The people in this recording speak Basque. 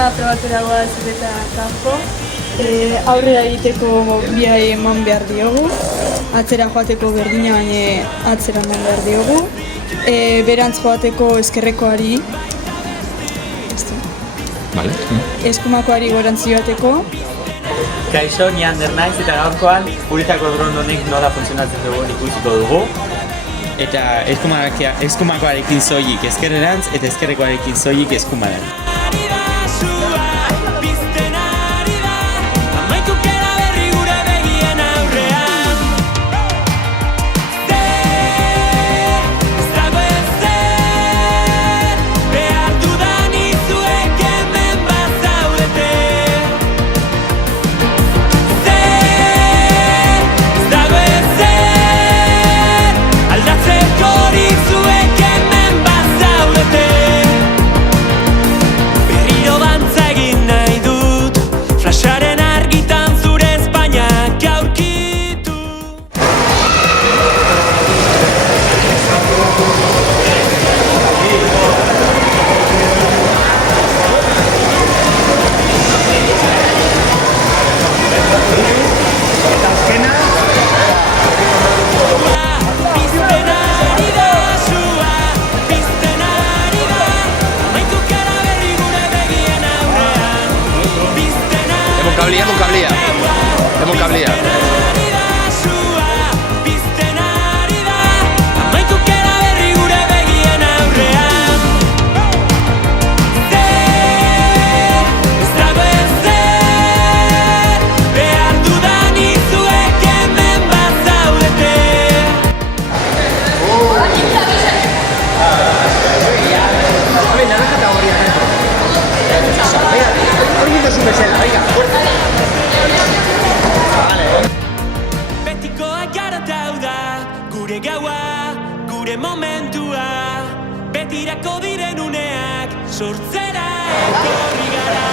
Gara probatzera goaz eta kanpo. Aurrera egiteko biai eman behar diogu. Atzera joateko berdina, baina atzera eman behar diogu. Berantz joateko eskerrekoari. Vale. Eskumakoari gorantzi bateko. Kaixo, ni Ander naiz eta gaurkoan uretako dron honek nola funtzionatzen dugun ikusiko dugu. Eta eskumakoarekin soilik eskerrerantz eta eskerrekoarekin soilik eskumarantz. Hemos cablea. Gure gaua, gure momentua, betirako diren uneak sortzera etorri gara.